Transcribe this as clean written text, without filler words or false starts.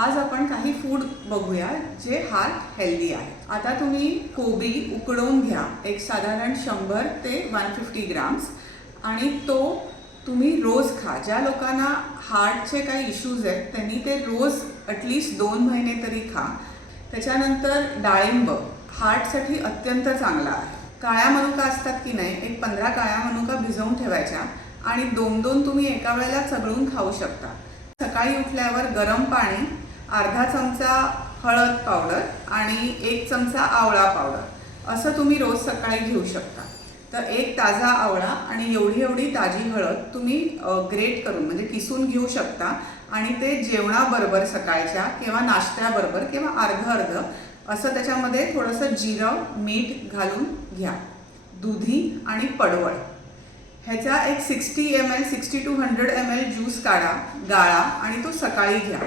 आज आपण काही फूड बघूया जे हार्ट हेल्दी आहे. आता तुम्ही कोबी उकडवून घ्या, एक साधारण 100 ते 150 ग्राम्स, आणि तो तुम्ही रोज खा. ज्या लोकांना हार्टचे काही इश्यूज आहेत त्यांनी ते रोज ॲटलिस्ट 2 महिने तरी खा. त्याच्यानंतर डाळिंब हार्टसाठी अत्यंत चांगला आहे. काळ्या मनुका असतात की नाही, एक 15 काळ्या मनुका भिजवून ठेवायच्या आणि 2-2 तुम्ही एका वेळेला चगळून खाऊ शकता. सकाळी उठल्यावर गरम पाणी, अर्धा चमचा हळद पावडर आणि 1 चमचा आवळा पावडर असं तुम्ही रोज सकाळी घेऊ शकता. तर एक ताजा आवळा आणि एवढी ताजी हळद तुम्ही ग्रेट करून म्हणजे किसून घेऊ शकता आणि ते जेवणाबरोबर सकाळच्या किंवा नाश्त्याबरोबर किंवा अर्ध असं त्याच्यामध्ये थोडंसं जिरं मीठ घालून घ्या. दुधी आणि पडवळ ह्याचा एक 60 to 100 ml ज्यूस काढा, गाळा आणि तो सकाळी घ्या.